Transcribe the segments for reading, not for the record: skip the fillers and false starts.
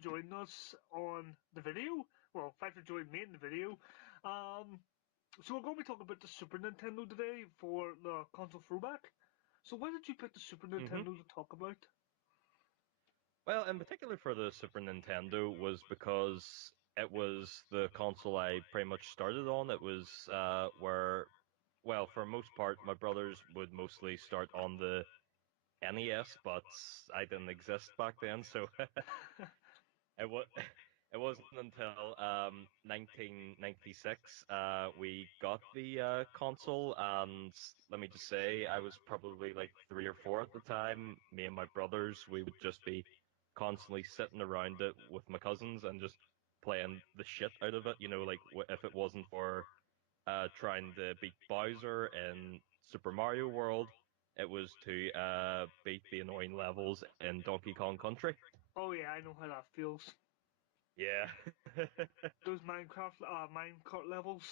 Joining us on the video. Well, thanks for joining me in the video. So we're going to be talking about the Super Nintendo today for the console throwback. So why did you pick the Super hmm Nintendo to talk about? Well, in particular for the Super Nintendo was because it was the console I pretty much started on. It was where, well, for most part, my brothers would mostly start on the NES, but I didn't exist back then, so it was. It wasn't until 1996 we got the console, and let me just say, I was probably like 3 or 4 at the time. Me and my brothers, we would just be constantly sitting around it with my cousins and just playing the shit out of it. You know, like if it wasn't for trying to beat Bowser in Super Mario World, it was to beat the annoying levels in Donkey Kong Country. Oh yeah, I know how that feels. Yeah. Those Minecraft levels.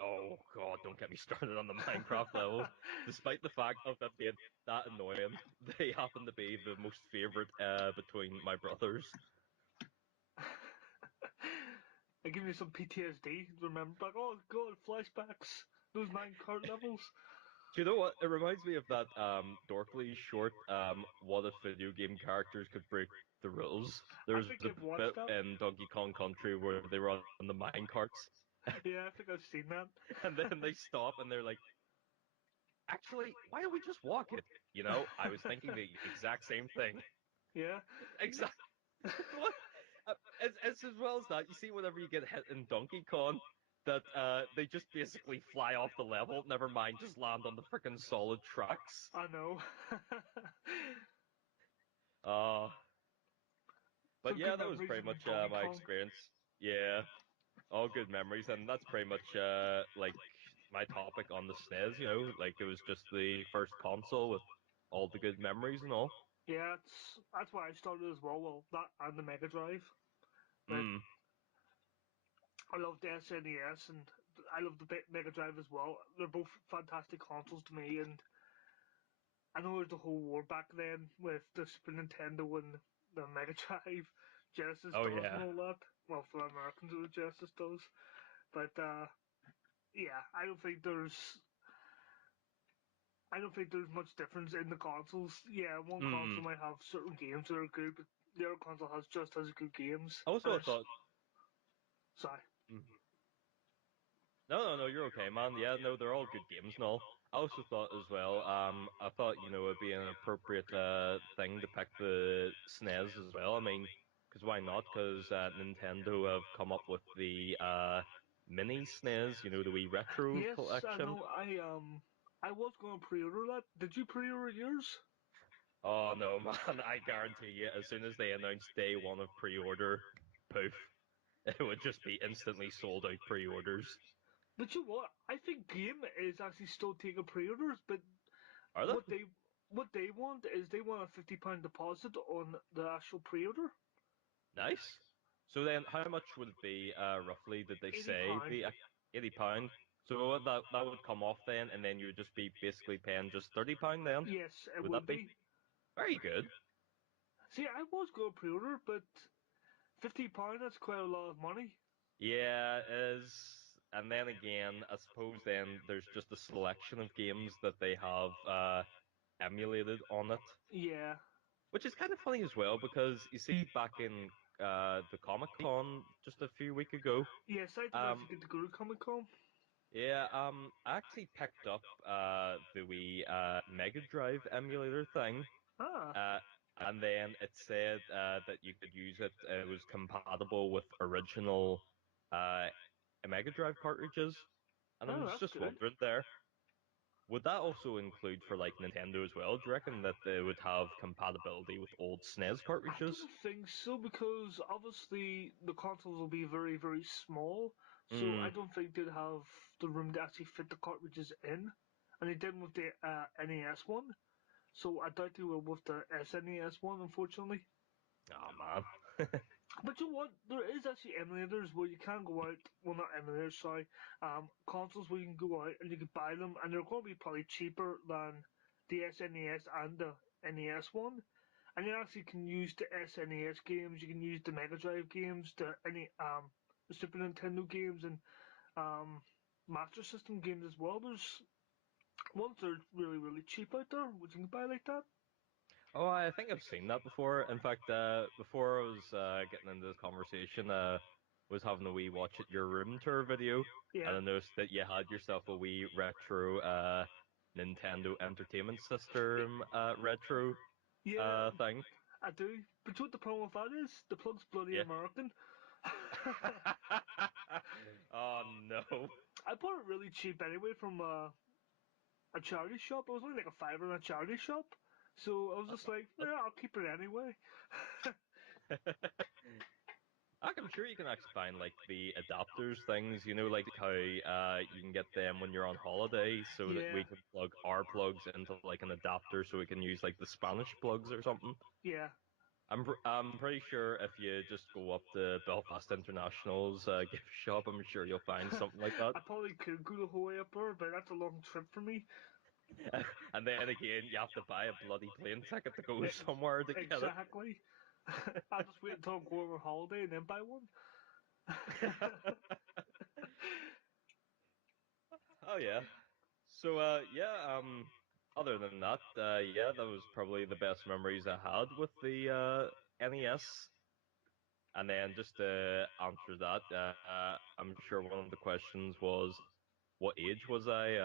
Oh God, don't get me started on the Minecraft levels. Despite the fact of them being that annoying, they happen to be the most favorite between my brothers. It gave me some PTSD. Remember, like, oh god, flashbacks. Those Minecraft levels. Do you know what? It reminds me of that Dorkly short, what if video game characters could break the rules? I There's think a I've watched bit that. in Donkey Kong Country where they run the mine carts Yeah, I think I've seen that. and then they stop and they're like, actually, why don't we just walk it? You know, I was thinking the exact same thing. Yeah. Exactly. What? It's as well as that. You see, whenever you get hit in Donkey Kong, that they just basically fly off the level. Never mind, just land on the freaking solid tracks. I know. Uh, but Some good yeah, that was memories pretty from much Donkey my Kong. experience. Yeah, all good memories, and that's pretty much like my topic on the SNES. You know, like it was just the first console with all the good memories and all. Yeah, that's why I started as well. Well, that and the Mega Drive. But Mm, I love the SNES and I love the Mega Drive as well. They're both fantastic consoles to me, and I know there's the whole war back then with the Super Nintendo and the Mega Drive, Genesis oh does and yeah. all that. Well, for the Americans, it was Genesis does. But yeah, I don't think there's much difference in the consoles. Yeah, one console Mm. might have certain games that are good, but the other console has just as good games. And Also, I it's thought. sorry. Mhm. No, no, no, you're okay, man. Yeah, no, they're all good games and all. I also thought as well, I thought, it'd be an appropriate thing to pick the SNES as well. I mean, because why not? Because Nintendo have come up with the mini SNES, the wee retro Yes, I collection. know. I was going to pre-order that. Did you pre-order yours? Oh no, man, I guarantee you, as soon as they announced day one of pre-order, poof, it would just be instantly sold out pre-orders. But you know what? I think Game is actually still taking pre-orders, but Are what they? they what they want is they want a £50 deposit on the actual pre-order. Nice. So then, how much would it be, roughly, did they eighty say? pound. The £80. So that would come off then, and then you would just be basically paying just £30 then? Yes, it Would would that be? be. Very good. See, I was going to pre-order, but £50, that's quite a lot of money. Yeah, it is. And then again, I suppose then there's just a selection of games that they have emulated on it, Yeah. which is kind of funny as well because you see back in the Comic Con just a few weeks ago. Yes, I didn't actually Um, get to go to Comic Con. Yeah, I actually picked up the wee Mega Drive emulator thing, Ah, uh, and then it said that you could use it. It was compatible with original uh Mega Drive cartridges, and I oh, was that's just good. wondering there, would that also include for like Nintendo as well? Do you reckon that they would have compatibility with old SNES I cartridges? don't think so because obviously the consoles will be very, very small. So I Hmm. don't think they'd have the room to actually fit the cartridges in. And they did with the NES one. So I doubt they will with the SNES one, unfortunately. Oh man. But you know what? There is actually emulators where you can go out. Well, not emulators, sorry. Consoles where you can go out and you can buy them, and they're going to be probably cheaper than the SNES and the NES one. And you actually can use the SNES games, you can use the Mega Drive games, the Super Nintendo games, and um, Master System games as well. There's ones that are really cheap out there, which you can buy like that. Oh, I think I've seen that before. In fact, before I was getting into this conversation, was having a wee watch at your room tour video, and Yeah, I noticed that you had yourself a wee retro Nintendo Entertainment System retro yeah, thing. I do. But you know what the problem with that is? The plug's bloody Yeah. American. Oh no. I bought it really cheap anyway from a charity shop. It was only like a fiver in a charity shop. So I was That's just not like, yeah, I'll keep it anyway. bad. I'm sure you can actually find like the adapters things, like how you can get them when you're on holiday so that we Yeah, can plug our plugs into like an adapter so we can use like the Spanish plugs or something. yeah. I'm pretty sure if you just go up to Belfast International's gift shop, I'm sure you'll find something like that. I probably could go the whole way up there, but that's a long trip for me. And then again, you have to buy a bloody plane ticket to go Ex- somewhere to get exactly. I'll just wait until I go on holiday and then buy one. it. Oh yeah. So yeah, other than that, yeah, that was probably the best memories I had with the NES. And then just to answer that, I'm sure one of the questions was, what age was I?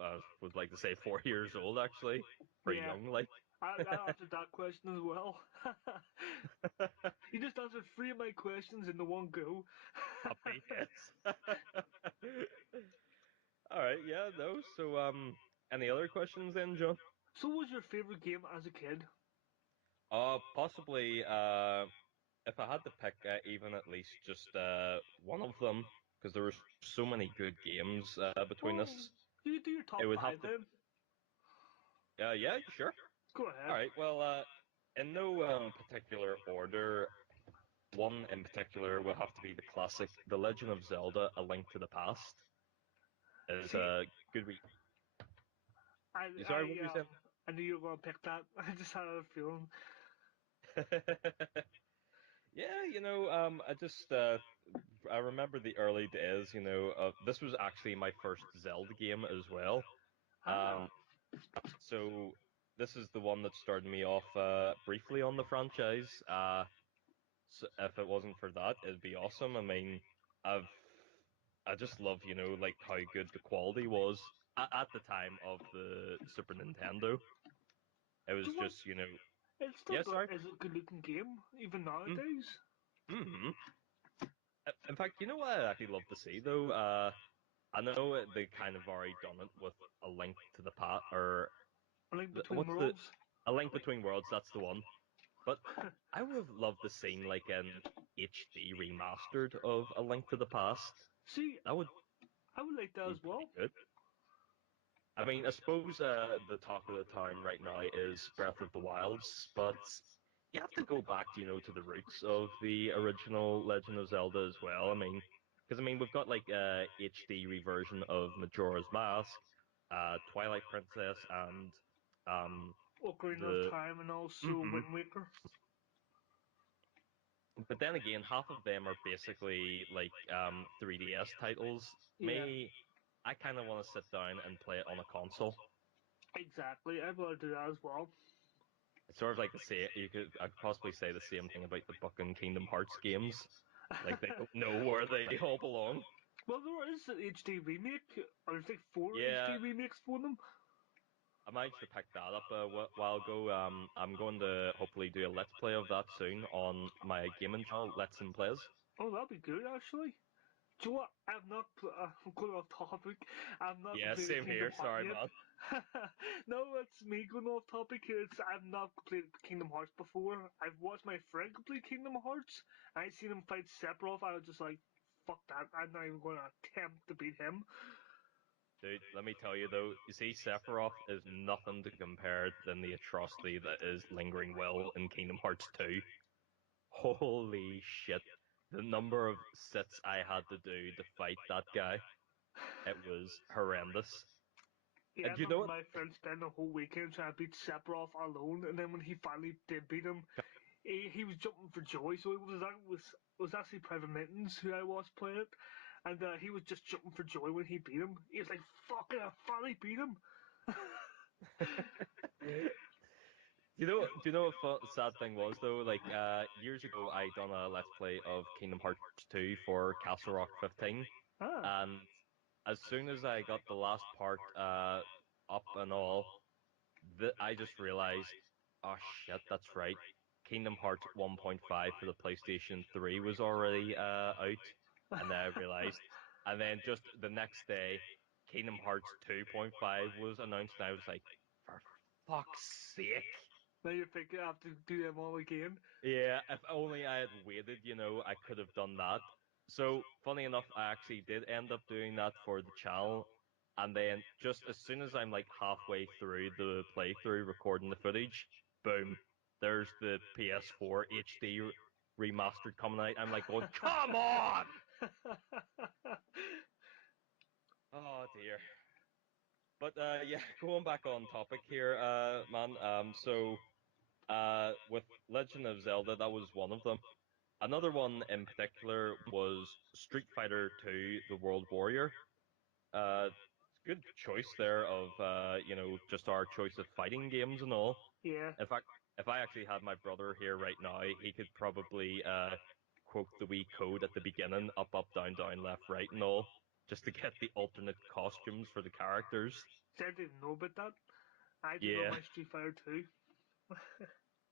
I would like to say 4 years old, actually. Pretty Yeah, young, like. I answered that question as well. You just answered three of my questions in the one go. Happy days. All right, yeah, no. So, any other questions then, John? So, what was your favorite game as a kid? Possibly, if I had to pick even at least just one of them, because there were so many good games between Well, us, you do your it top would have five to. then. Yeah, sure. Go All ahead. right. Well, in no particular order, one in particular will have to be the classic, The Legend of Zelda: A Link to the Past. Is See, a good. I, You sorry, what I, were you um, saying? I knew you were gonna pick that. I just had a feeling. Yeah, I just I remember the early days. This was actually my first Zelda game as well. Ah, Um, so this is the one that started me off briefly on the franchise. So if it wasn't for that, it'd be awesome. I mean, I've I just love, like how good the quality was at the time of the Super Nintendo. It do was you want? just, It still yeah, sorry. is a good-looking game even Mm, nowadays. hmm In fact, you know what I'd actually love to see though? I know they kind of already done it with A Link to the Past, or A Link Between what's the Worlds. A Link Between Worlds? That's the one. But I would have loved to seen like an HD remastered of A Link to the Past. See, That would I would like that be as pretty well. good. I mean, I suppose the talk of the town right now is Breath of the Wilds, but you have to go back, to the roots of the original Legend of Zelda as well. I mean, because we've got like a HD reversion of Majora's Mask, Twilight Princess, and um Ocarina of the Time and also hmm Wind Waker. But then again, half of them are basically like 3DS titles. Yeah, Me, I kind of want to sit down and play it on a console. exactly. I'd rather do that as well. It's sort of like the same. I could possibly say the same thing about the Buck and Kingdom Hearts games. Like they don't know where they all belong. Well, there is an HD remake. Or there's like four HD Yeah, remakes for them. I managed to pick that up a while ago. I'm going to hopefully do a let's play of that soon on my gaming channel, Let's and Plays. Oh, that'd be good actually. Do you know what? I've not. I'm going off topic. I've not Yeah, completed same Kingdom here. Hearts Sorry, yet. man. No, it's me going off topic. I've not completed Kingdom Hearts before. I've watched my friend complete Kingdom Hearts. I seen him fight Sephiroth. I was just like, fuck that. I'm not even going to attempt to beat him. Dude, let me tell you though, you see, Sephiroth is nothing to compare than the atrocity that is Lingering Will in Kingdom Hearts 2. Holy shit. The number of sits I had to do to fight that guy, it was horrendous. Yeah, I And you know remember what? my friend spending the whole weekend trying to beat Sephiroth alone, and then when he finally did beat him, he was jumping for joy. So it was actually Private Mittens who I was playing it, and he was just jumping for joy when he beat him. He was like, "Fucking, I finally beat him!" Do you know what the sad thing was though? Like years ago, I done a let's play of Kingdom Hearts 2 for Castlerock15, Ah, and as soon as I got the last part up and all, I just realized, oh shit, that's right. Kingdom Hearts 1.5 for the PlayStation 3 was already out, and then I realized, and then just the next day, Kingdom Hearts 2.5 was announced, and I was like, for fuck's sake. now you're thinking I have to do them all again. Yeah, if only I had waited, I could have done that. So, funny enough, I actually did end up doing that for the channel. And then, just as soon as I'm like halfway through the playthrough recording the footage, boom, there's the PS4 HD remastered coming out. I'm like going, come on! Oh dear. But yeah, going back on topic here, man. With Legend of Zelda, that was one of them. Another one in particular was Street Fighter 2: The World Warrior. It's a good choice there of just our choice of fighting games and all. Yeah, In fact, if I actually had my brother here right now, he could probably quote the wee code at the beginning, up, up, down, down, left, right, and all, just to get the alternate costumes for the characters. so I didn't know about that. I do love Yeah. my Street Fighter too.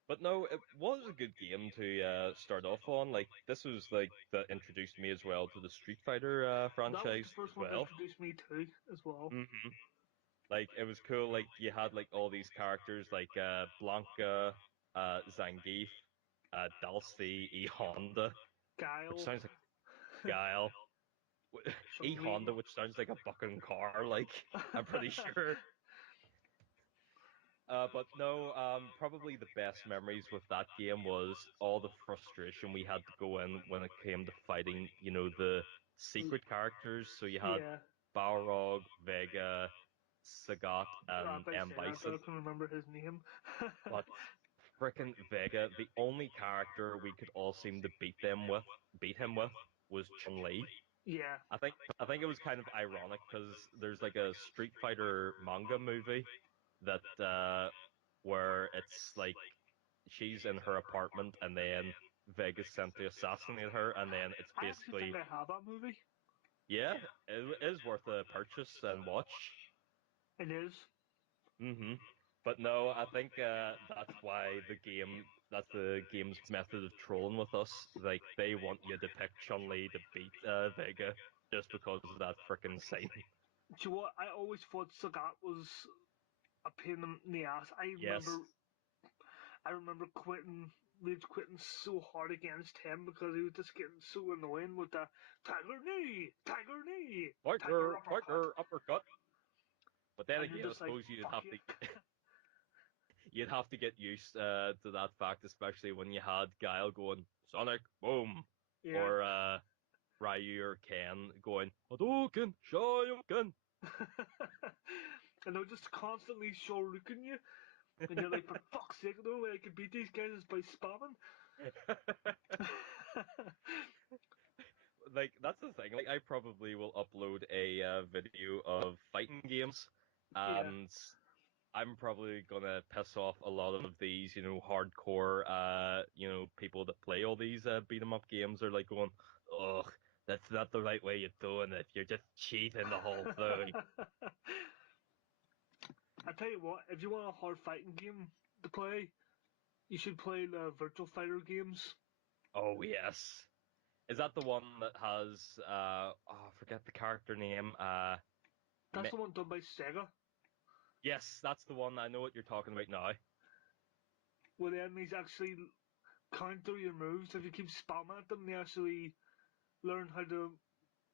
But no, it was a good game to start off on. Like this was like that introduced me as well to the Street Fighter That was the franchise as first one that well. introduced me too, as well. hmm Like it was cool. Like you had like all these characters like Blanca, Zangief, Dulcie, E Honda, which Guile, sounds like Guile, E Chun Li. Honda, which sounds like a bucking car. Like I'm pretty sure. But no, probably the best memories with that game was all the frustration we had to go in when it came to fighting, the secret characters. So you had Yeah, Balrog, Vega, Sagat, and by M. say that, I Bison. can remember his name. But frickin' Vega, the only character we could all seem to beat him with, was Chun-Li. Yeah, I think it was kind of ironic because there's like a Street Fighter manga movie that where it's like she's in her apartment and then Vega's sent to assassinate her and then it's I actually think basically I have that movie. yeah, it is worth a purchase and watch. It is. hmm But no, I think that's the game's method of trolling with us. Like they want you to pick Chun-Li to beat Vega just because of that frickin' scene. Do you know what? I always thought Sagat was a pain in the ass. Yes. I remember rage quitting so hard against him because he was just getting so annoying with the Tiger Knee, Tiger Tiger, Uppercut, Tiger, uppercut. But then and you're again, I just like, suppose fuck you. you'd have to get used to that fact, especially when you had Guile going Sonic Boom, Yeah. or Ryu or Ken going Hadouken, Shoryuken. And they're just constantly shoryuken you, and you're like, for fuck's sake, the only way I can beat these guys is by spamming. Like that's the thing. Like I probably will upload a video of fighting games, Yeah. and I'm probably gonna piss off a lot of these, hardcore, people that play all these beat 'em up games. Are like going, ugh, that's not the right way you're doing it. You're just cheating the whole thing. I tell you what, if you want a hard fighting game to play, you should play the Virtual Fighter games. Oh yes, is that the one that has I forget the character name. That's the Me- one done by Sega, yes, that's the one. I know what you're talking about now. where the enemies actually counter your moves. If you keep spamming at them, they actually learn how to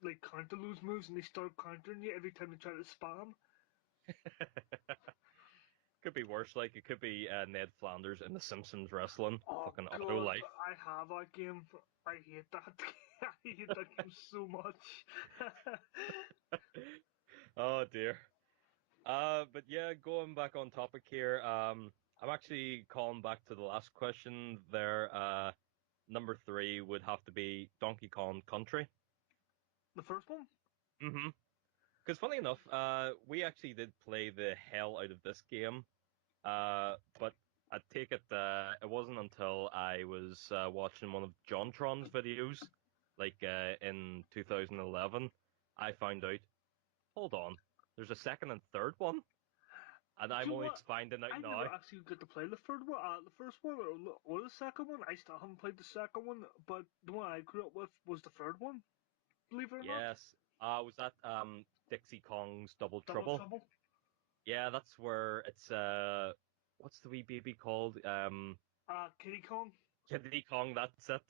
like counter those moves, and they start countering you every time they try to spam. Could be worse. Like it could be Ned Flanders in The Simpsons wrestling, Oh fucking auto god, life. I have that game. I hate that. I hate that game so much. Oh dear. But yeah, going back on topic here. I'm actually calling back to the last question there. Number three would have to be Donkey Kong Country. The first one? Mm-hmm. Because funny enough, we actually did play the hell out of this game. But I take it it wasn't until I was watching one of JonTron's videos, like in 2011, I found out, hold on, there's a second and third one, and Do I'm you know only what? finding out I never now. actually got to play the third one, the first one, or the second one. I still haven't played the second one, but the one I grew up with was the third one. Believe it or not, Yes, was that Dixie Kong's Double Double Trouble? Trouble. Yeah, that's where it's what's the wee baby called? Kitty Kong. Kidney Kong. That's it.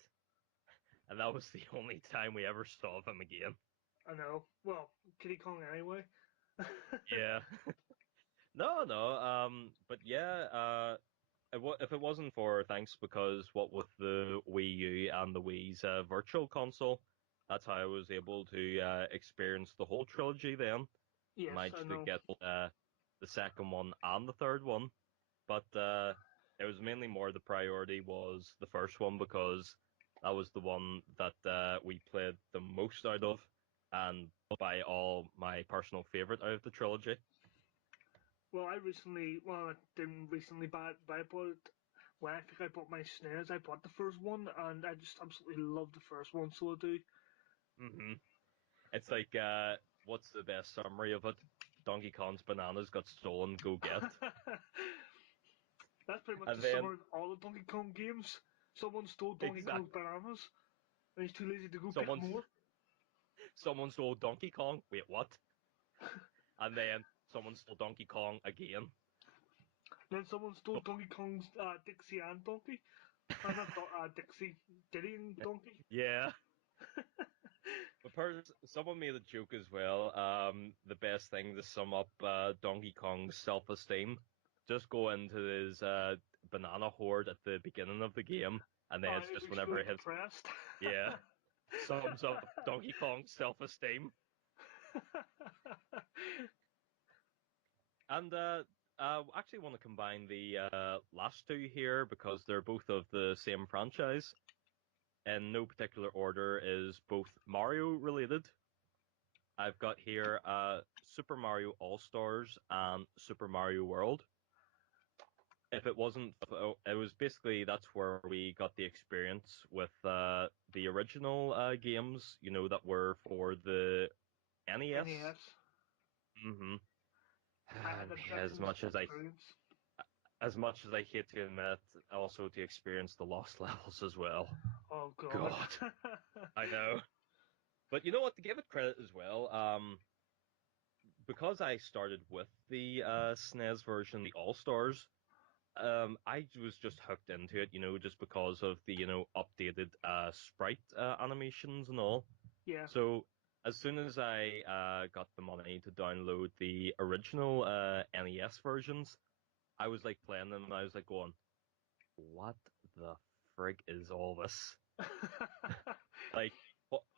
And that was the only time we ever saw of him again. I know. Well, Kitty Kong anyway. Yeah. No, no. But yeah, if it wasn't for thanks because what with the Wii U and the Wii's Virtual Console, that's how I was able to experience the whole trilogy. Then Yes, I managed to know. get the second one and the third one, but it was mainly more the priority was the first one because that was the one that we played the most out of, and by all my personal favorite out of the trilogy. Well, I didn't recently buy it, but I bought it when I think I bought my SNES. I bought the first one, and I just absolutely love the first one, so I do. Hmm. It's like, what's the best summary of it? Donkey Kong's bananas got stolen, go get. That's pretty much the And then summary of all the Donkey Kong games. Someone stole Donkey Kong's exact bananas, and he's too lazy to go pick someone's more. someone stole Donkey Kong. Wait, what? And then someone stole Donkey Kong again. Then someone stole Donkey Kong's Dixie and Donkey. Not Dixie, Diddy and Donkey. Yeah. But someone made a joke as well. The best thing to sum up Donkey Kong's self-esteem, just go into his banana hoard at the beginning of the game, and then it's It just makes you look whenever his depressed. yeah sums up Donkey Kong's self-esteem. And I actually want to combine the last two here because they're both of the same franchise. In no particular order is both Mario related. I've got here Super Mario All Stars and Super Mario World. If it wasn't, it was basically that's where we got the experience with the original games, that were for the NES. NES. Hmm. I had And the exact as same much as I experience. hate to admit, also to experience the lost levels as well. Oh god. God, I know. But you know what? To give it credit as well, because I started with the SNES version, the All Stars. I was just hooked into it, just because of the updated sprite animations and all. Yeah. So as soon as I got the money to download the original NES versions, I was like playing them and I was like going, what the frig is all this? Like,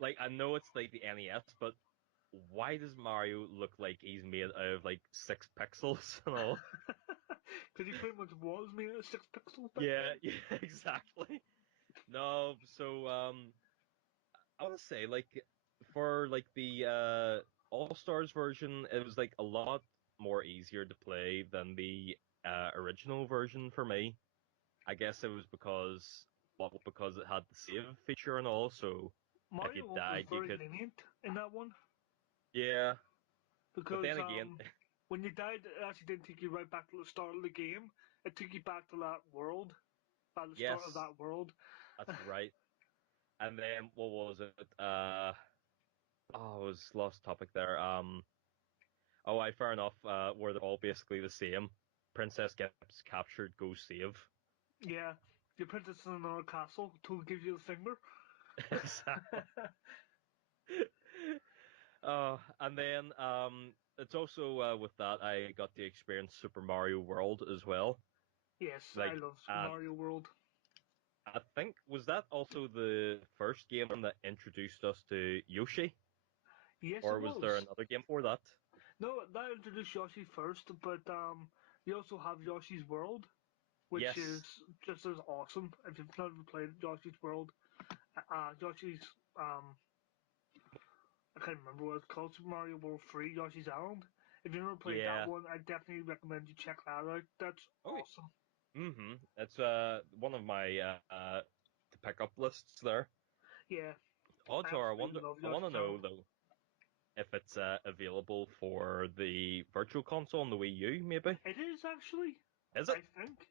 like I know it's like the NES, but why does Mario look like he's made out of like 6 pixels and all? Because he pretty much was made of 6 pixels back Yeah, then. yeah, exactly. No, so I want to say like for like the All Stars version, it was like a lot more easier to play than the original version for me. I guess it was because it had the save feature and all, so if you Mario 1 was died, you very could. lenient in that one. Yeah, but Because then again, when you died, it actually didn't take you right back to the start of the game. It took you back to that world, at the start of yes, that world. that's right. And then what was it? Oh, I was lost topic there. Oh, fair enough. Where they're all basically the same. Princess gets captured, go save. Yeah. Your princess in another castle to give you the finger. Exactly. And then it's also with that I got to experience Super Mario World as well. Yes, I Like, love Super Mario World. I think was that also the first game that introduced us to Yoshi, Yes, it or was there was. another game for that? No, that introduced Yoshi first, but you also have Yoshi's World, which Yes, is just as awesome. If you've never played Yoshi's World, Yoshi's I can't remember what it's called, Super Mario World 3, Yoshi's Island. If you've never played that yeah. one, I definitely recommend you check that out. That's Okay. awesome. It's one of my to pick up lists there. Yeah, I Odds are, absolutely love I want to Yoshi's know Island. though if it's available for the Virtual Console on the Wii U, maybe. It is actually, Is I it? think.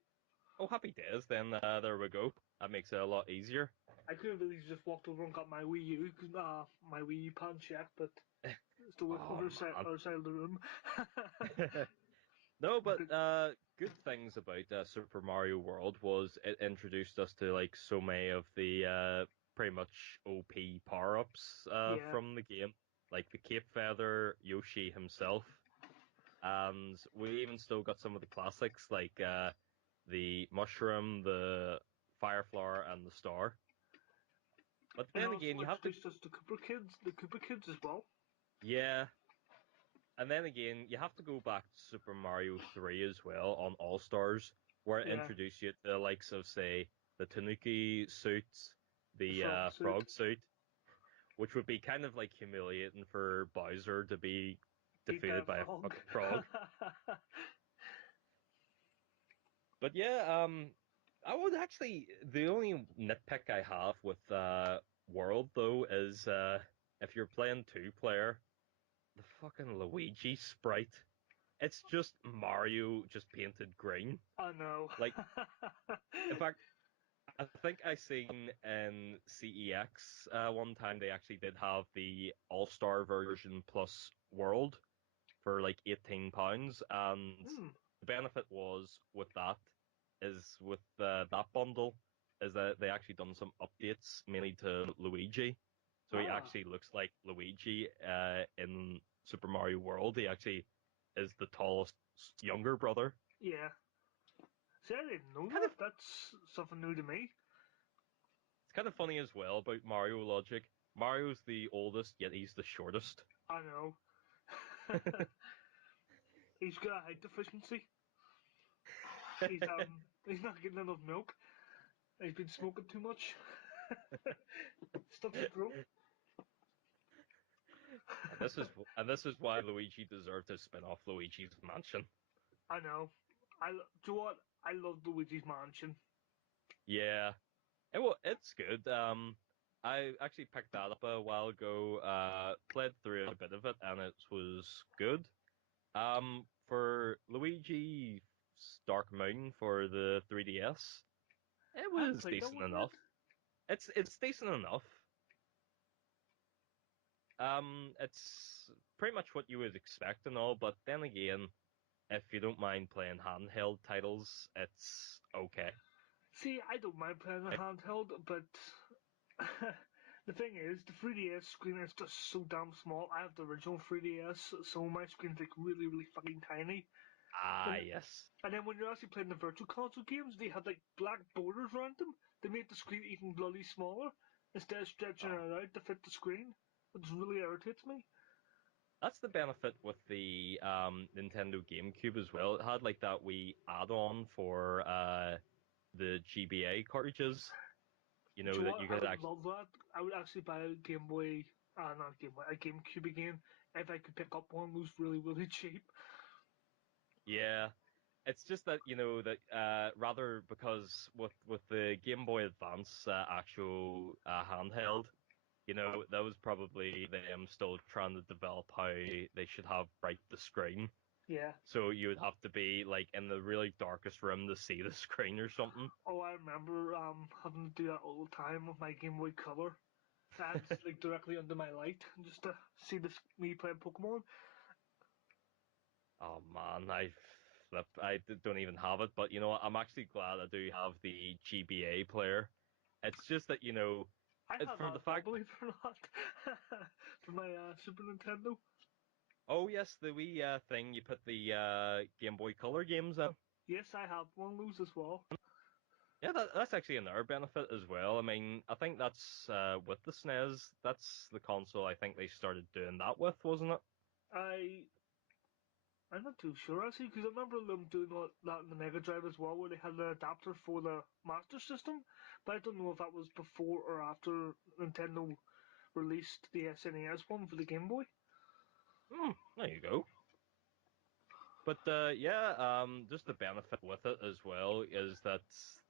Oh, happy days. Then there we go. That makes it a lot easier. I could have really just walked over and got my Wii U, my Wii U pad check, but it's the Oh man. other side of the room. No, But but good things about Super Mario World was it introduced us to like so many of the pretty much OP power-ups yeah, from the game, like the Cape Feather, Yoshi himself, and we even still got some of the classics like the Mushroom, the Fire Flower, and the Star. But and then again, also you have to, introduced us to the Cooper Kids as well. yeah. And then again, you have to go back to Super Mario 3 as well on All Stars, where it Yeah, introduced you to the likes of, say, the Tanuki suit, the the frog suit. frog suit, which would be kind of like humiliating for Bowser to be Beat by a defeated by a frog. fucking frog. But yeah, I would actually, the only nitpick I have with World, though, is if you're playing two player, the fucking Luigi sprite. It's just Mario just painted green. I know. Like, in fact, I think I seen in CEX one time they actually did have the All-Star version plus World for like £18, and Hmm. the benefit was with that is with that bundle is that they actually done some updates mainly to Luigi, so he Ah, actually looks like Luigi in Super Mario World. He actually is the tallest younger brother. yeah. See, I didn't know Kind of, that. That's something new to me. it's kind of funny as well about Mario logic. Mario's the oldest, yet he's the shortest. I know. He's got a height deficiency. He's not getting enough milk. He's been smoking too much. Stuck his throat. And this is why Luigi deserved his spin-off Luigi's Mansion. I know. Do you know what? I love Luigi's Mansion. Yeah, it's good. I actually picked that up a while ago. Played through a bit of it, and it was good. For Luigi's Dark Moon for the 3DS, it I haven't was played that decent one yet. enough. It's decent enough. It's pretty much what you would expect and all, but then again, if you don't mind playing handheld titles, it's okay. See, I don't mind playing a handheld, but the thing is, the 3DS screen is just so damn small. I have the original 3DS, so my screen's like really, really fucking tiny. Ah, And yes. and then when you're actually playing the virtual console games, they had like black borders around them. They made the screen even bloody smaller instead of stretching it Oh, out to fit the screen, which really irritates me. that's the benefit with the Nintendo GameCube as well. It had like that wee add-on for the GBA cartridges. You Do know you know that what? you I could would actually, love that. I would actually buy a Game Boy, not Game Boy, a GameCube again if I could pick up one that was really, really cheap. yeah. It's just that that rather because with the Game Boy Advance actual handheld, that was probably them still trying to develop how they should have bright the screen. Yeah. So you would have to be like in the really darkest room to see the screen or something. Oh, I remember having to do that all the time with my Game Boy Color. I had to like directly under my light just to see this me playing Pokemon. Oh man, don't even have it, but you know what? I'm actually glad I do have the GBA player. It's just that I it's have for that the as well, fact. believe it or not, for my Super Nintendo. Oh yes, the wee thing you put the Game Boy Color games in. Yes, I have one of those as well. Yeah, that's actually another benefit as well. I mean, I think that's with the SNES. That's the console I think they started doing that with, wasn't it? I I'm not too sure actually because I remember them doing that in the Mega Drive as well, where they had an adapter for the Master System. But I don't know if that was before or after Nintendo released the SNES one for the Game Boy. There you go. But yeah, just the benefit with it as well is that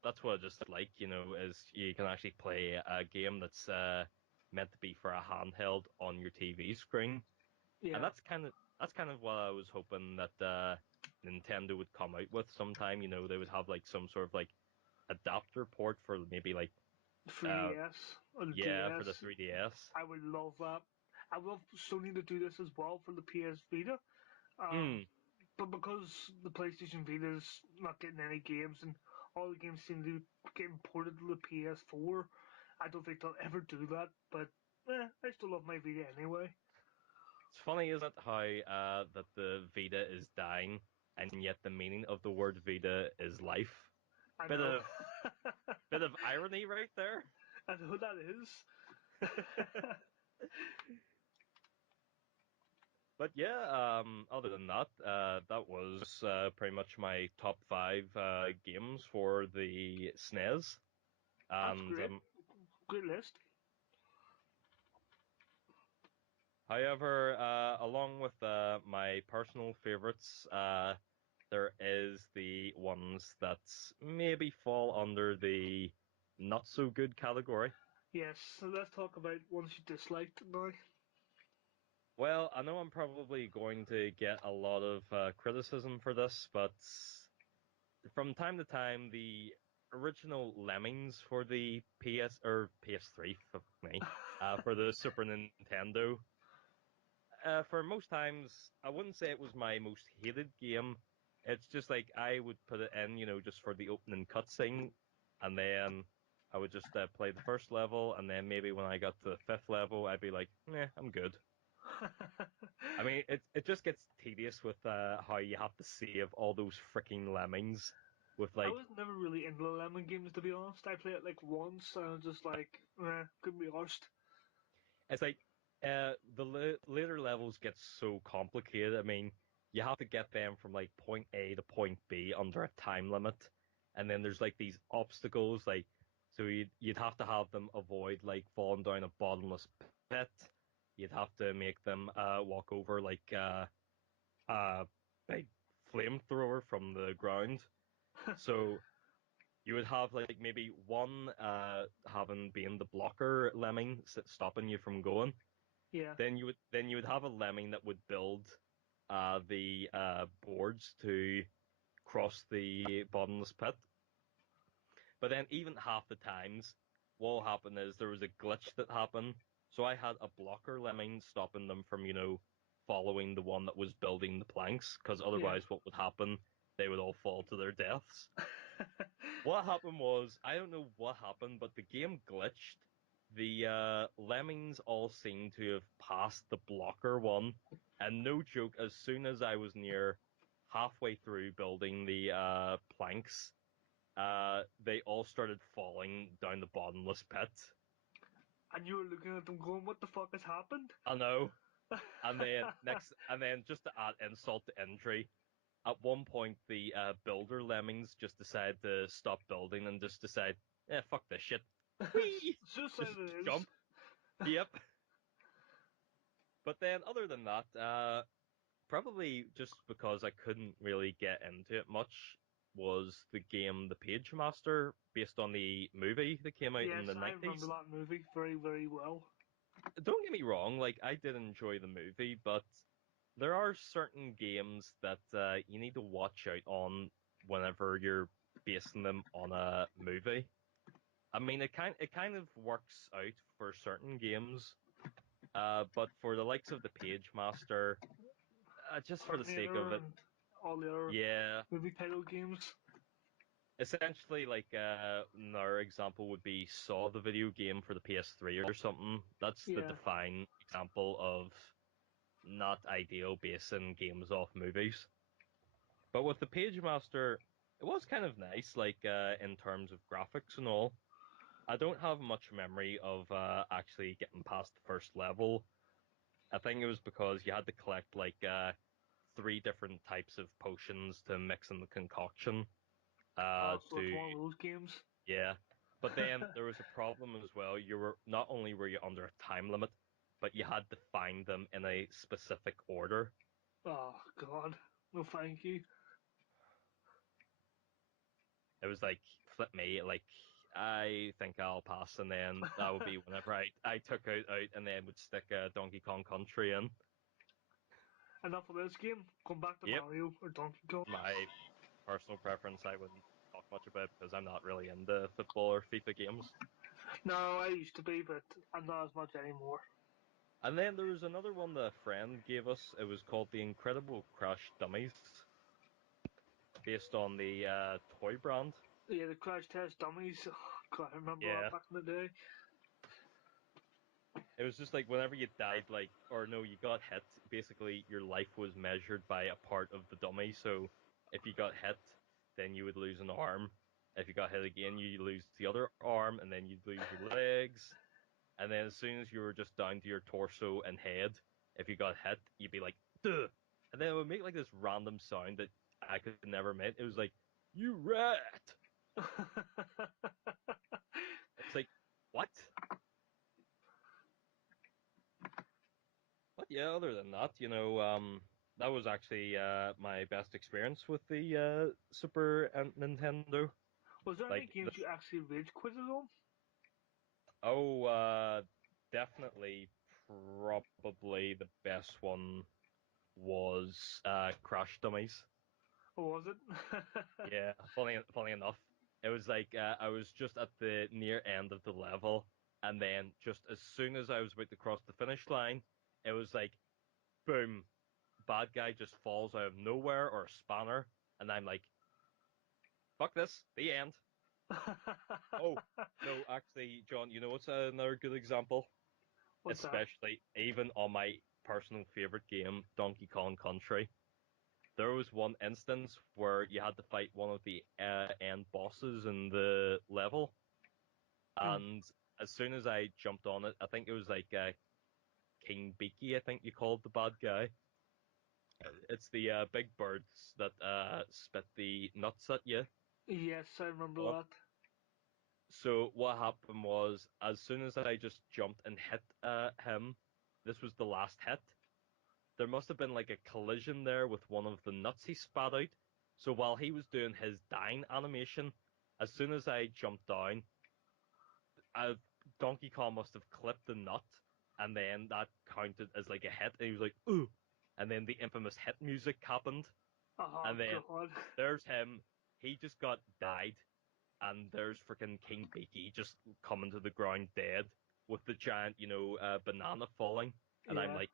that's what I just like, is you can actually play a game that's meant to be for a handheld on your TV screen, and Yeah, that's kind of what I was hoping that Nintendo would come out with sometime. They would have like some sort of like adapter port for maybe like 3DS or the yeah, for the DS. 3DS. I would love that. I would love Sony to do this as well for the PS Vita. Um, Hmm. but because the PlayStation Vita is not getting any games and all the games seem to be getting ported to the PS4, I don't think they'll ever do that. But I still love my Vita anyway. It's funny, isn't it, how that the Vita is dying, and yet the meaning of the word Vita is life. I Bit know. of bit of irony right there. I know who that is. But yeah, other than that, that was pretty much my top five games for the SNES. That's And great. Great list. however, along with my personal favorites, there is the ones that maybe fall under the not so good category. Yes, so let's talk about ones you disliked now. Well, I know I'm probably going to get a lot of criticism for this, but from time to time, the original Lemmings for the PS or PS3, fuck me, for the Super Nintendo, for most times, I wouldn't say it was my most hated game. It's just like I would put it in, just for the opening cutscene, and then I would just play the first level, and then maybe when I got to the fifth level, I'd be like, I'm good. I mean, it just gets tedious with how you have to save all those freaking lemmings with I like was never really into the Lemon games to be honest. I played it like once and I was just like, couldn't be arsed. it's like the later levels get so complicated. I mean, you have to get them from like point A to point B under a time limit, and then there's like these obstacles, like so you'd have to have them avoid like falling down a bottomless pit. You'd have to make them walk over like a big flamethrower from the ground. So you would have like maybe one having been the blocker lemming stopping you from going. Yeah. Then you would have a lemming that would build the boards to cross the bottomless pit. But then even half the times, what will happen is there was a glitch that happened. So I had a blocker lemming stopping them from, following the one that was building the planks, because Yeah. otherwise what would happen? They would all fall to their deaths. What happened was, I don't know what happened, but the game glitched. The lemmings all seemed to have passed the blocker one, and no joke, as soon as I was near halfway through building the planks, they all started falling down the bottomless pit. And you were looking at them going, what the fuck has happened? I know. And then just to add insult to injury, at one point the builder lemmings just decide to stop building and just decide, fuck this shit. Whee! Suicide Just it is. jump. Yep. But then other than that, probably just because I couldn't really get into it much was the game The Page Master, based on the movie that came out in Yes, the I remember 90s. that movie very, very well. Don't get me wrong, like I did enjoy the movie, but there are certain games that you need to watch out on whenever you're basing them on a movie. I mean, it kind of works out for certain games, but for the likes of the Page Master, just for the sake of Terminator it, and all the other yeah. movie title games. Essentially, like another example would be Saw the video game for the PS3 or something. That's the Yeah. defined example of not ideal basing games off movies. But with the Page Master, it was kind of nice, like in terms of graphics and all. I don't have much memory of actually getting past the first level. I think it was because you had to collect like three different types of potions to mix in the concoction. Oh, so it's To one of those games. Yeah, but then there was a problem as well. You were not only were you under a time limit, but you had to find them in a specific order. Oh God, no thank you. It was like flip me, like I think I'll pass, and then that would be whenever I took out and then would stick Donkey Kong Country in. Enough of this game. Come back to Yep, Mario or Donkey Kong. my personal preference. I wouldn't talk much about because I'm not really into football or FIFA games. No, I used to be, but I'm not as much anymore. And then there was another one that a friend gave us. It was called the Incredible Crash Dummies, based on the toy brand. Yeah, the Crash Test Dummies. Oh, God, I remember that Yeah, back in the day. it was just like whenever you died, like, or no, you got hit, basically your life was measured by a part of the dummy. So if you got hit, then you would lose an arm. If you got hit again, you lose the other arm, and then you'd lose your legs. And then as soon as you were just down to your torso and head, if you got hit, you'd be like, duh! And then it would make like this random sound that I could never make. It was like, you rat! It's like, what? But yeah, other than that, that was actually my best experience with the Super Nintendo. Was there any Like games you actually rage quitted on? oh, definitely, probably the best one was Crash Dummies. Or was it? Yeah, funny enough, it was like I was just at the near end of the level, and then just as soon as I was about to cross the finish line, it was like boom, bad guy just falls out of nowhere or a spanner, and I'm like, fuck this, the end. Oh, no, actually, John, you know what's another good example? What's that? Especially even on my personal favorite game, Donkey Kong Country. There was one instance where you had to fight one of the end bosses in the level, Hmm. and as soon as I jumped on it, I think it was like King Beaky, I think you called the bad guy. It's the big birds that spit the nuts at you. Yes, I remember Oh. that. So what happened was, as soon as I just jumped and hit him, this was the last hit. There must have been like a collision there with one of the nuts he spat out. So while he was doing his dying animation, as soon as I jumped down, uh, Donkey Kong must have clipped the nut, and then that counted as like a hit. And he was like, "Ooh!" And then the infamous hit music happened, Oh and then God. there's him. He just got died, and there's freaking King Beaky just coming to the ground dead with the giant, banana falling. And I'm Yeah. like,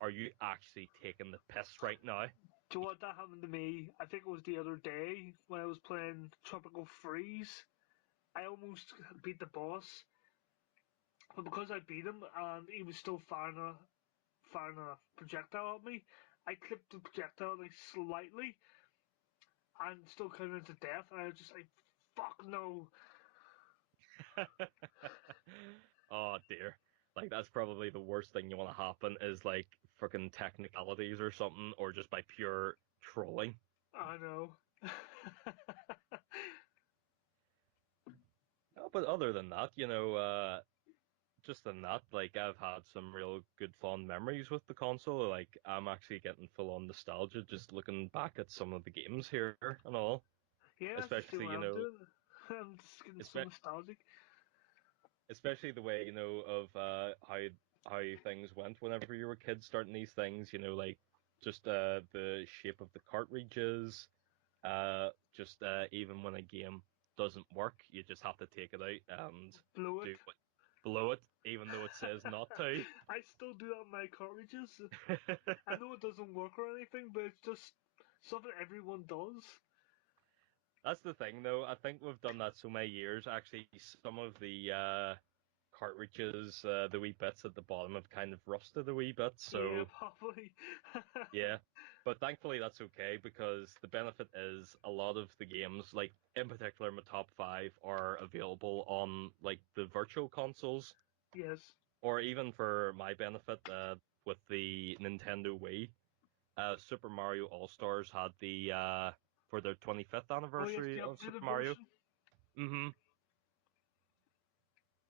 are you actually taking the piss right now? Do you know what that happened to me? I think it was the other day when I was playing Tropical Freeze. I almost beat the boss, but because I beat him and he was still firing a projectile at me, I clipped the projectile like slightly and still counted to death. And I was just like, "Fuck no!" Oh dear. Like that's probably the worst thing you want to happen is like freaking technicalities or something, or just by pure trolling. I know. No, but other than that, just than that, like I've had some real good fond memories with the console. Like I'm actually getting full on nostalgia just looking back at some of the games here and all. Yeah, that's the same Especially, way I'm doing. I'm just getting so espe nostalgic. especially the way, of how things went whenever you were kids starting these things, like just the shape of the cartridges, just even when a game doesn't work, you just have to take it out and Blow do it. what blow it, even though it says not to. I still do that on my cartridges. I know it doesn't work or anything, but it's just something everyone does. That's the thing, though. I think we've done that so many years. Actually, some of the cartridges, the wee bits at the bottom have kind of rusted a wee bit. Yeah, So probably. yeah, but thankfully that's okay because the benefit is a lot of the games, like in particular my top five, are available on like the virtual consoles, Yes. or even for my benefit, with the Nintendo Wii. Super Mario All Stars had the for their 25th Oh yes, the anniversary of Super updated Mario. version. hmm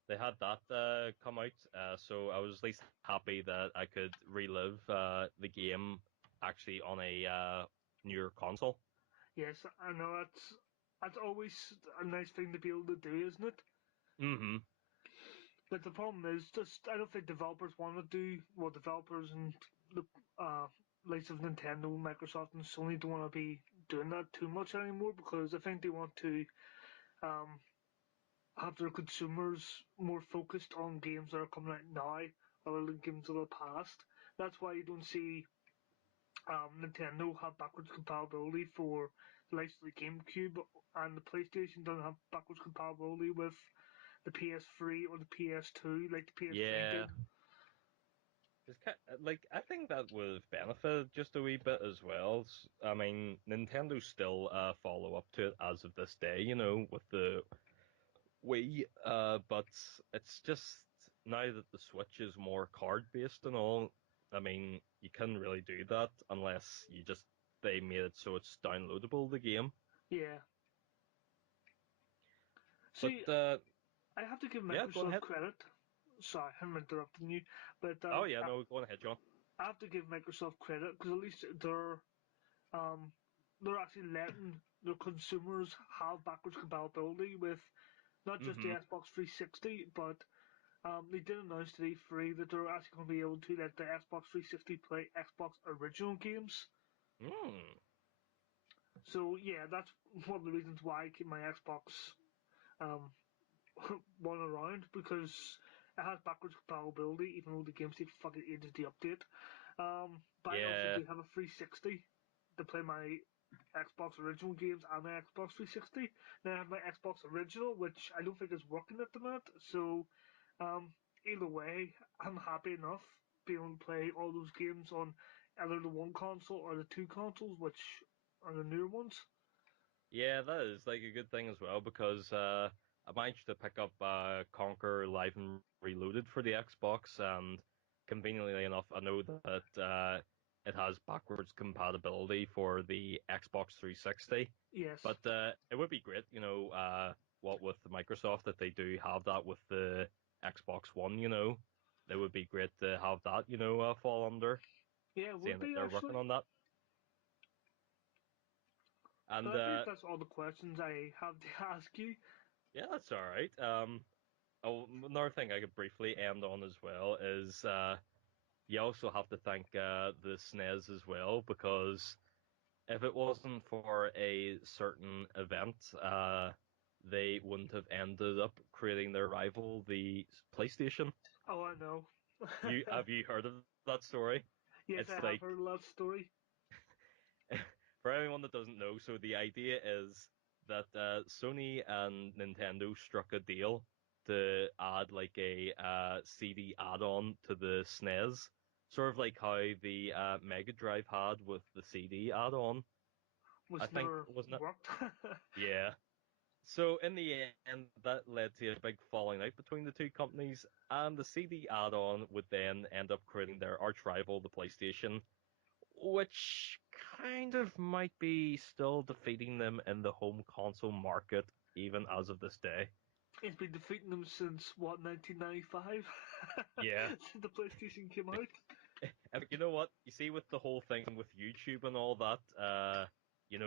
They had that come out, so I was at least happy that I could relive the game actually on a newer console. Yes, I know that's always a nice thing to be able to do, isn't it? hmm But the problem is just I don't think developers want to do well. Developers and the uh, likes of Nintendo, Microsoft, and Sony don't want to be doing that too much anymore because I think they want to um, have their consumers more focused on games that are coming out now rather than games of the past. That's why you don't see Nintendo have backwards compatibility for the likes of the GameCube, and the PlayStation doesn't have backwards compatibility with the PS3 or the PS2 like the PS3 did. Yeah, like I think that would have benefited just a wee bit as well. I mean, Nintendo still follow up to it as of this day, with the Wii, but it's just now that the Switch is more card based and all. I mean, you couldn't really do that unless they made it so it's downloadable the game. Yeah. But See, I have to give yeah, go on Microsoft ahead. credit. Sorry, I'm interrupting you, but Oh yeah, no, go on ahead, John. I have to give Microsoft credit because at least um, they're actually letting their consumers have backwards compatibility with not just the Mm-hmm. Xbox 360, but they did announce today free that they're actually going to be able to let the Xbox 360 play Xbox original games. Mm. So yeah, that's one of the reasons why I keep my Xbox um, one around because it has backwards compatibility, even though the games take fucking ages to update. But I also Yeah, do have a 360 to play my Xbox original games and my Xbox 360. Then I have my Xbox original, which I don't think is working at the minute. So um, either way, I'm happy enough being able to play all those games on either the one console or the two consoles, which are the newer ones. yeah, that is like a good thing as well because I managed to pick up Conquer Live and Reloaded for the Xbox, and conveniently enough, I know that it has backwards compatibility for the Xbox 360. Yes. But it would be great, what with Microsoft that they do have that with the Xbox One, it would be great to have that, fall under, Yeah, it would seeing that be they're working actually. on that. And But I think that's all the questions I have to ask you. yeah, that's all right. Oh, another thing I could briefly end on as well is you also have to thank the SNES as well because if it wasn't for a certain event, they wouldn't have ended up creating their rival, the PlayStation. Oh, I know. Have you heard of that story? Yes, I It's have like heard that story. for anyone that doesn't know, so the idea is that Sony and Nintendo struck a deal to add like a CD add-on to the SNES, sort of like how the Mega Drive had with the CD add-on. I Which think never wasn't it? worked. Yeah. So in the end, that led to a big falling out between the two companies, and the CD add-on would then end up creating their arch rival, the PlayStation, which kind of might be still defeating them in the home console market even as of this day. It's been defeating them since what 1995, Yeah. since the PlayStation came out. And you know what? You see with the whole thing with YouTube and all that,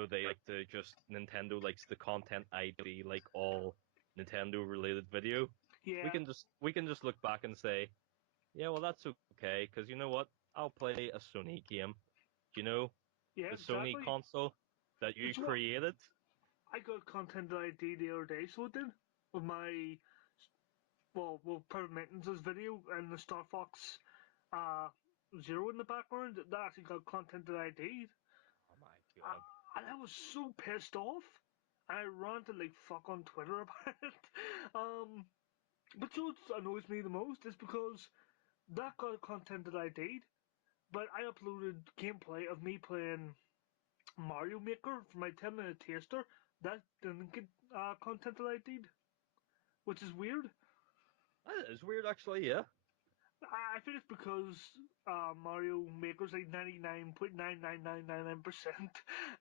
they like to just Nintendo likes the content ID like all Nintendo related video. Yeah, We can just look back and say, yeah, well that's okay because you know what? I'll play a Sony game. yeah, The Sony exactly. console that you It's what created. I got content ID the other day, so it did with my Private Maintenance's video and the Star Fox uh, Zero in the background. That actually got content ID. Oh my I, god. and I was so pissed off. I ranted like fuck on Twitter about it. But so what annoys me the most is because that got content that I did, but I uploaded gameplay of me playing Mario Maker for my 10-minute taster. That didn't get content that I did, which is weird. That is weird, actually. Yeah. I think it's because Mario Maker's like 99.99999%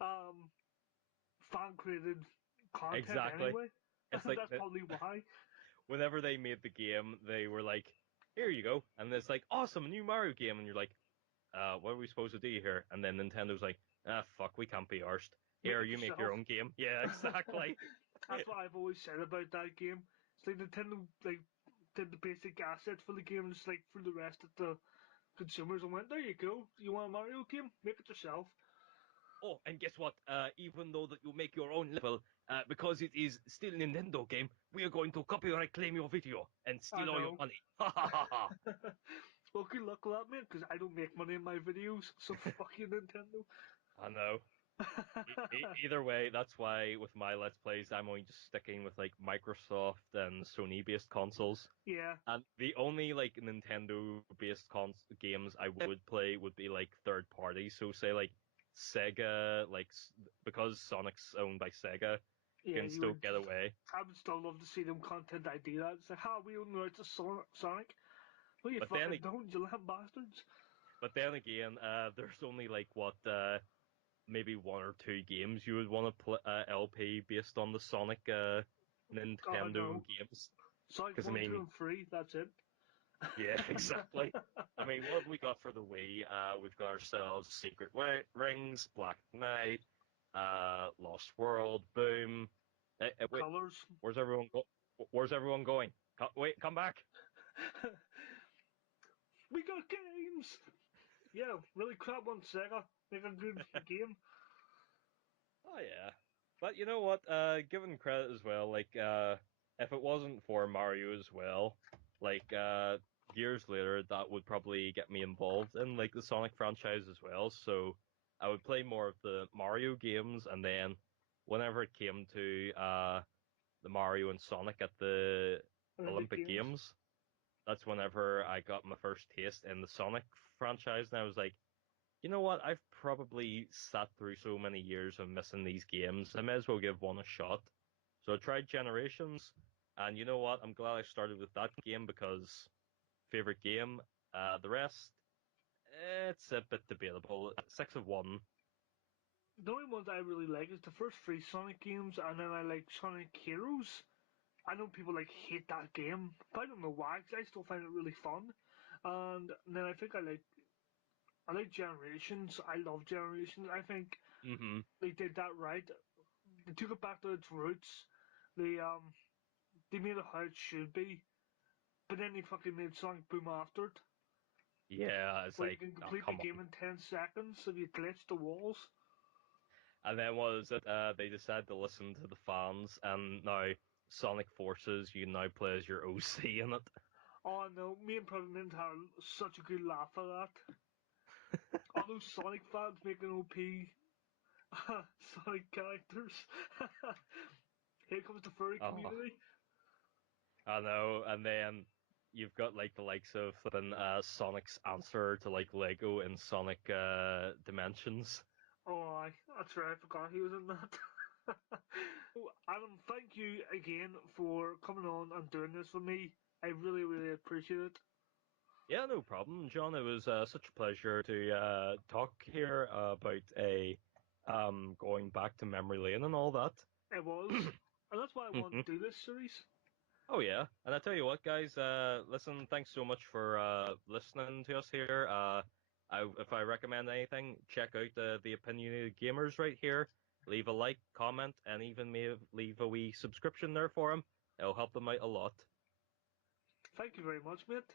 um, fan created content Exactly. anyway. It's like That's probably why. whenever they made the game, they were like, "Here you go," and it's like, "Awesome, a new Mario game," and you're like, what are we supposed to do here?" And then Nintendo's like, "Ah, fuck, we can't be arsed. Make Here, it you make your yourself. own game." Yeah, exactly. That's what I've always said about that game. It's like Nintendo did the basic assets for the game, just like for the rest of the consumers, and went, "There you go. You want a Mario game? Make it yourself." Oh, and guess what? Even though that you make your own level, because it is still a Nintendo game, we are going to copyright claim your video and I steal all your know. money. Ha ha ha ha. Well, good luck with that, mate, because I don't make money in my videos, so fuck you, Nintendo. I know. Either way, that's why with my Let's Plays, I'm only just sticking with like Microsoft and Sony-based consoles. Yeah, And the only like Nintendo-based games I would play would be like third parties. So say like Sega, like because Sonic's owned by Sega, you yeah, can you still would. get away. I would still love to see them content ID that. It's like, how we own the rights to Sonic? No, you But then, fucking don't, you lamb bastards. but then again, there's only like what maybe one or two games you would want to play LP based on the Sonic Oh Nintendo no, games. Sonic Because I 1, 2, mean, and 3. That's it. yeah, exactly. I mean, what have we got for the Wii? We've got ourselves Secret Rings, Black Knight, Lost World, Boom. Wait, Colors. where's everyone go? Where's everyone going? Wait, come back. We got games. Yeah, really crap on Sega. Make a good game. Oh yeah, but you know what? Given credit as well, like if it wasn't for Mario as well, like years later, that would probably get me involved in like the Sonic franchise as well. So I would play more of the Mario games, and then whenever it came to the Mario and Sonic at the Olympic Olympic Games. Games, that's whenever I got my first taste in the Sonic franchise, and I was like, you know what? I've probably sat through so many years of missing these games. I may as well give one a shot. So I tried Generations, and you know what? I'm glad I started with that game because favorite game. The rest, it's a bit debatable. 6 of 1. The only ones I really like is the first three Sonic games, and then I like Sonic Heroes. I know people like hate that game, but I don't know why. Cause I still find it really fun. And then I think I like Generations. I love Generations. I think Hmm. they did that right. They took it back to its roots. They um they made it how it should be, but then they fucking made Sonic Boom after it, Yeah, it's where you like, can oh, complete the come game on. in 10 seconds if you glitch the walls. And then was it? They decided to listen to the fans, and now Sonic Forces, you can now play as your OC in it. Oh no, me and President had such a good laugh at that. All those Sonic fans making OP Sonic characters. Here comes the furry Oh, community. I know, and then you've got like the likes of flipping Sonic's answer to like Lego in Sonic Dimensions. Oh, that's right. I forgot he was in that. So, Adam, thank you again for coming on and doing this with me. I really, really appreciate it. Yeah, no problem, John. It was such a pleasure to talk here about a going back to memory lane and all that. It was, and that's why I wanted to do this series. Oh yeah, and I tell you what, guys. Listen, thanks so much for listening to us here. If I recommend anything, check out the Opinionated Gamers right here. Leave a like, comment, and even maybe leave a wee subscription there for them. It'll help them out a lot. Thank you very much, mate.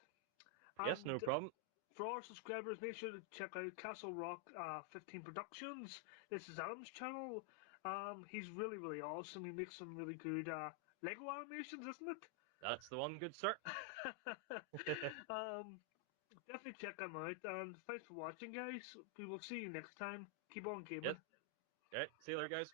Yes, no And problem. for our subscribers, make sure to check out Castlerock15 Productions. This is Adam's channel. He's really, really awesome. He makes some really good Lego animations, isn't That's the one, good sir. it? um, Definitely check him out. And thanks for watching, guys. We will see you next time. Keep on Yes. gaming. All right. See you later, guys.